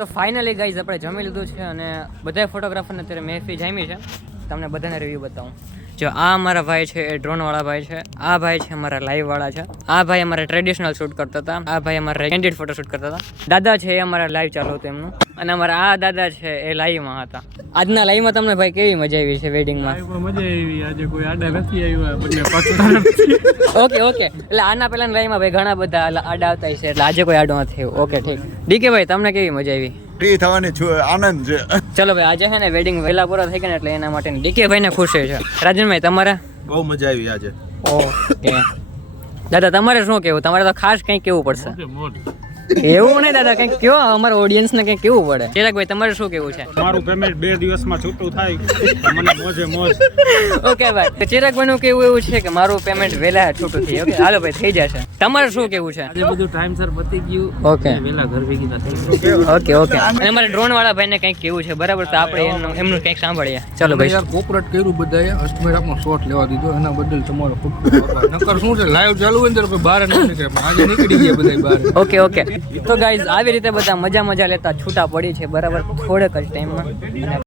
તો finally guys આપણે જમી લીધું છે અને બધા ફોટોગ્રાફરને અત્યારે મહેફિલ જામી છે. તમને બધાને રિવ્યૂ બતાવું. જો આ અમારા ભાઈ છે એ ડ્રોનવાળા ભાઈ છે. આ ભાઈ છે અમારા લાઈવવાળા છે. આ ભાઈ અમારે ટ્રેડિશનલ શૂટ કરતા હતા. આ ભાઈ અમારા કેન્ડિડ ફોટો શૂટ કરતા હતા. દાદા છે એ અમારા લાઈવ ચાલુ હતું એમનું. અને અમારા આ દાદા છે એ લાઈવમાં હતા. આજના લાઈવમાં તમને ભાઈ કેવી મજા આવી છે વેડિંગમાં? મજા આવી. આજે કોઈ આડા નથી આવ્યા, બંને પક્ષ. ઓકે ઓકે, એટલે આના પહેલાના લાઈવમાં ભાઈ ઘણા બધા આડા આવતા છે, એટલે આજે કોઈ આડો નથી આવ્યો. ઓકે ઠીક. ડીકે ભાઈ તમને કેવી મજા આવી? ફ્રી થવાની આનંદ છે. ચલો ભાઈ, આજે છે ને વેડિંગ વહેલા પૂરા થઈ ગયા ને એટલે એના માટે ડીકે ભાઈ ને ખુશી છે. રાજનભાઈ તમારે? બહુ મજા આવી આજે. ઓકે દાદા તમારે શું કેવું? તમારે તો ખાસ કંઈક કેવું પડશે. એવું નહીં દાદા, કંઈક કયો અમારા ઓડિયન્સ ને કંઈક કેવું પડે. ચિરાગભાઈ તમારે શું કેવું છે? મારું પેમેન્ટ 2 દિવસમાં છૂટું થાય, મને મોજે મોજ. ઓકે ભાઈ, ચિરાગભાઈ નું કેવું એવું છે કે મારું પેમેન્ટ વહેલા છૂટું થઈ. ઓકે હાલો ભાઈ, થઈ જશે. તમારે શું કેવું છે? આજે બધું ટાઈમસર પતી ગયું. ઓકે વેલા ઘર ભેગી ના થઈ. Okay okay. અને અમારે ડ્રોન વાળા ભાઈને કંઈક કેવું છે, બરાબર? તો આપણે એમનું કંઈક સાંભળીએ. ચલો ભાઈ. યાર કોપરેટ કર્યું બધાએ, અષ્ટમેર આપણો શોટ લેવા દીધો, એના બદલ તમારો ખૂબ ખૂબ આભાર. નકર શું છે, લાઈવ ચાલુ હોય ને તો બહાર ન નીકળે, પણ આજે નીકળી ગયા બધા બહાર. Okay okay. તો ગાઈઝ આવી રીતે બધા મજા લેતા છૂટા પડી છે, બરાબર, થોડેક જ ટાઈમમાં.